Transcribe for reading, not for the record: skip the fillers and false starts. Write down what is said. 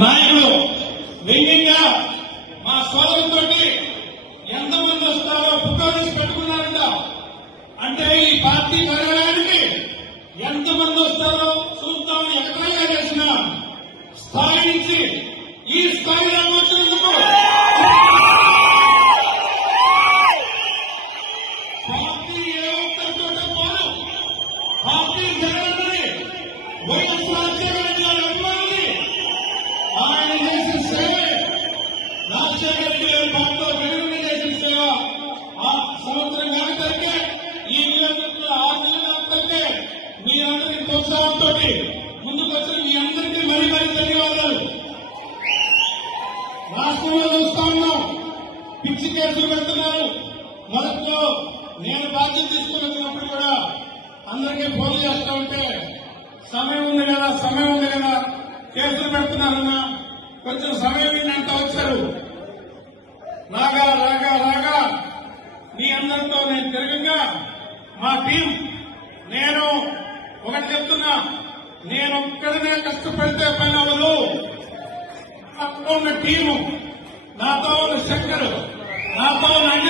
నాయకులు వ్యంగ్యంగా మా సోదరులతో ఎంతమంది వస్తారో ఫోటోలు పెట్టుకున్నారంట. అంటే ఈ పార్టీ కార్యాలయానికి ఎంతమంది వస్తారో చూద్దామని ఎక్కడైనా చేసిన స్థాయి నుంచి ఈ స్థాయిలో వచ్చినందుకు పార్టీ ఏ ఒక్కరితో పోదు. పార్టీ జగనన్నది వైఎస్ రాజశేఖర రెడ్డి గారి అభిమానులు. ఆయన చేసిన సేవే రాజశేఖర రెడ్డి గారి పార్టీలో జగనన్న చేసిన సేవ. ఆ సంవత్సరం కాకపోతే ఈ నియోజకవర్గంలో 6 నెలలు కాకపోతే మీరందరి ప్రోత్సాహంతో ముందుకు వచ్చిన మీ అందరికీ మరీ ధన్యవాదాలు. రాష్ట్రంలో చూస్తా ఉన్నాం, పిచ్చి కేసులు పెడుతున్నారు. మొదట్లో నేను బాధ్యత తీసుకుని వచ్చినప్పుడు కూడా అందరికీ ఫోన్ చేస్తా ఉంటే సమయం ఉంది కదా కేసులు పెడుతున్నారన్నా, కొంచెం సమయం అంతా వచ్చారు. రాగా మీ అందరితో నేను తిరగంగా మా టీం, నేను ఒకటి చెప్తున్నా, నేను ఒక్కడనే కష్టపడితే పని అవ్వదు. నాతో ఉన్న టీము, నాతో ఉన్న శంకర్, నాతో ఉన్న